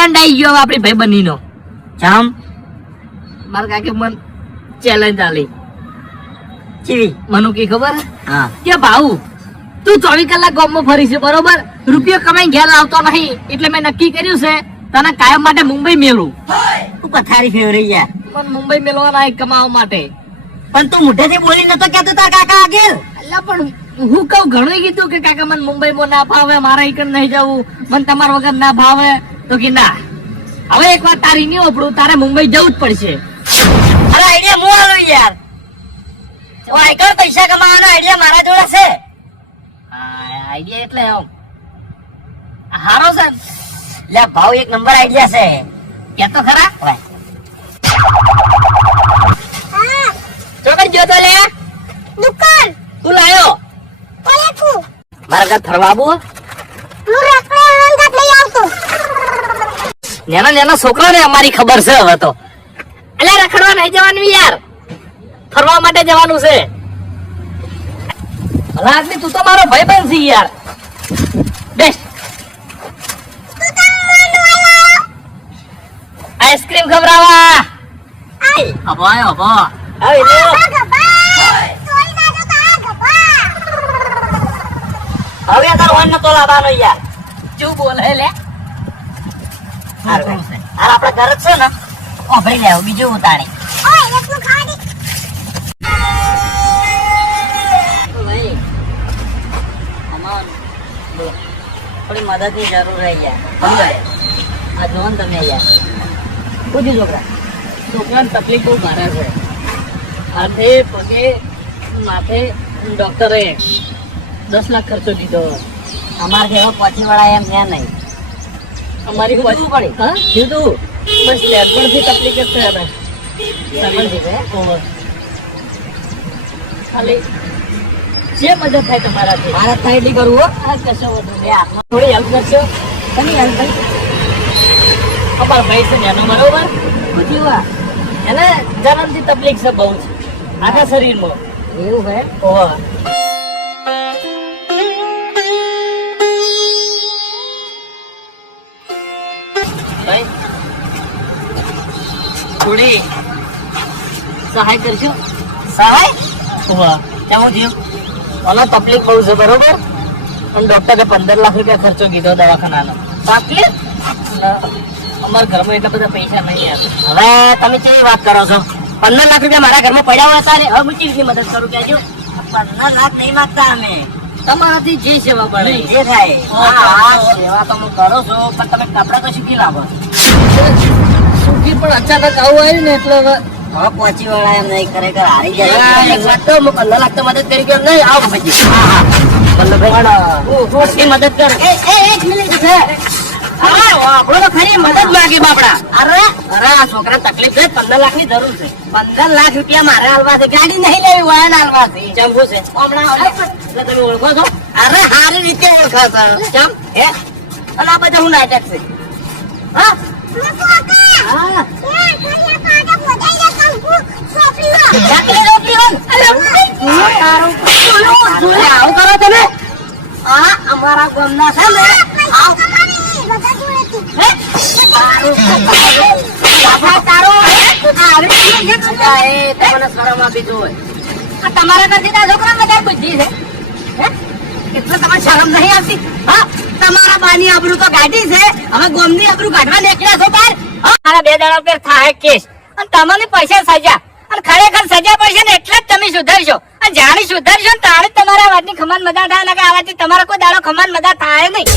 And આવી ગયો આપણી ભાઈ બનીનો. જામ મારા કાકે મન ચેલેન્જ આલી. ચીવી મનુ કી ખબર હા કે ભાઉ તું 24 કલાક ગામમાં ફરી છે બરોબર, રૂપિયો કમાઈ ઘેર લાવતો નહીં, એટલે મેં નક્કી કર્યું છે તને કાયમ માટે મુંબઈ મેલું. તું પથારી ફેવરી યાર. પણ મુંબઈ મેલવાના એક કમાવા માટે. પણ તું મોઢેથી બોલી નતો કેતો તાર કાકા આગળ. અલ્યા પણ હું કહું ઘણું કીધું કે કાકા મને મુંબઈમાં ના ફાવે, મારા એકડ નહીં જવું, મને તમારા વગર ના ભાવે. તો કે ના, હવે એક વાર તારી નહીં ઓપડું, તારે મુંબઈ જવું જ પડશે. અરે આઈડિયા હું આલો યાર. ઓ આઈકર પૈસા કમાવાનો આઈડિયા મારા જોડે છે. આઈડિયા એટલે આમ હારો છે. લે ભાવ એક નંબર આઈડિયા છે. કે તો ખરા ભાઈ ચોકડ જો તો લે દુકાન તું લાયો ઓલે તું મારા ઘર ફરવાબુ. હું રાત્રે અંગાત લઈ આવતો. નાના નાના છોકરાને અમારી ખબર છે હવે તો. એટલે રખડવા નહીં જવાનું યાર, ફરવા માટે જવાનું છે. રાજની તું તો મારો ભાઈ બન છે યાર. બેસ આઈસ્ક્રીમ ખવડાવવા. હબો આયો હબો. આવી લે. હવે તાર વન નતો લાવવાનો યાર. શું બોલે લે? હાર આપડા ઘર જ છે ને, ઓભરી લેવું બીજું ઉતાણી. ઓય એટલું ખાડી ભાઈ અમાર થોડી મદદ ની જરૂર છે યાર. સમજાય આ જોવો ને તમે યાર. પૂછ્યું છોકરા. છોકરાને તકલીફ બહુ ભારે છે. હાથે પગે માથે ડોક્ટરે 10 લાખ ખર્ચો દીધો. અમાર જેવો પછી વાળા એમ ત્યાં નહીં. અમારી કીધું પડી. હા કીધું બસ લેબરથી તકલીફ જ છે હવે. લેબરથી છે? ઓહો. ખાલી જે મદદ થાય તમારાથી. મારા થાય એટલી કરવું હો. આ કશો વધુ નહીં. હાથમાં થોડી હેલ્પ કરશો. તમે હેલ્પ કરી અમારો ભાઈ છે ને એનો બરોબર. બધી વાત એને જન્મથી તકલીફ છે બહુ જ આખા શરીરમાં. એવું હે. ઓહો. ભાઈ થોડી સહાય કરશો. સહાય ઓહો. કેવું થયું? ઓલો તકલીફ બહુ છે બરોબર, અને ડોક્ટરે 15 લાખ રૂપિયા ખર્ચો કીધો દવાખાનાનો. તકલીફ? એટલે અમારા ઘરમાં એટલા બધા પૈસા નહીં આવે. હવે તમે કેવી વાત કરો છો? 15 લાખ રૂપિયા મારા ઘરમાં પડ્યા હોય તારે હવે હું કેવી મદદ કરું કેજો? 15 લાખ નહીં માંગતા અમે. તમારાથી જે સેવા પડે જે થાય. હા સેવા તો હું કરું છું, પણ તમે કપડા તો શીખી લાવો છો. સુખી પણ અચાનક આવું આવ્યું ને એટલે હવે હવે પહોંચી વળાય એમ નહીં, ખરેખર હારી એક જાય. લાખ તો હું 15 લાખ તો મદદ કરી કે નહીં આવો પછી. હા હા વલ્લભભાઈ થોડી મદદ કર. એક મિનિટ છે. અરે આપણો તો ખરી મદદ માંગે બાપડા. અરે આ છોકરા તકલીફ છે, 15 લાખ ની જરૂર છે. 15 લાખ રૂપિયા મારે હાલવા છે, ગાડી નહીં લેવી વાહન હાલવા છે. જમવું છે હમણાં એટલે તમે ઓળખો છો? અરે સારી રીતે ઓળખો છો. કેમ હે? અને આ બધા હું નાટક છે. હા હા જાકરી રોકડી હોન. અરે તારું આવું કરો તમે. આ અમારા ગામના છે ને આવ તમારા કરતી છોકરા વધારે બુદ્ધિ છે. એટલે તમારે શરમ નહીં આવતી? હા તમારા બાની આબરૂ તો ગાડી છે, હવે ગોમની આબરૂ કાઢવા નીકળ્યા છો બહાર. મારા 2 દાડા પર થાય કેસ અને તમને પૈસા સજા, અને ખરેખર સજા પડશે ને એટલે જ તમે સુધરશો. અને જાણી સુધરશો ને તાણે જ તમારા વાતની ખમાન મજા થાય, ને કે આવાથી તમારા કોઈ દાડો ખમાન મજા થાય નહીં.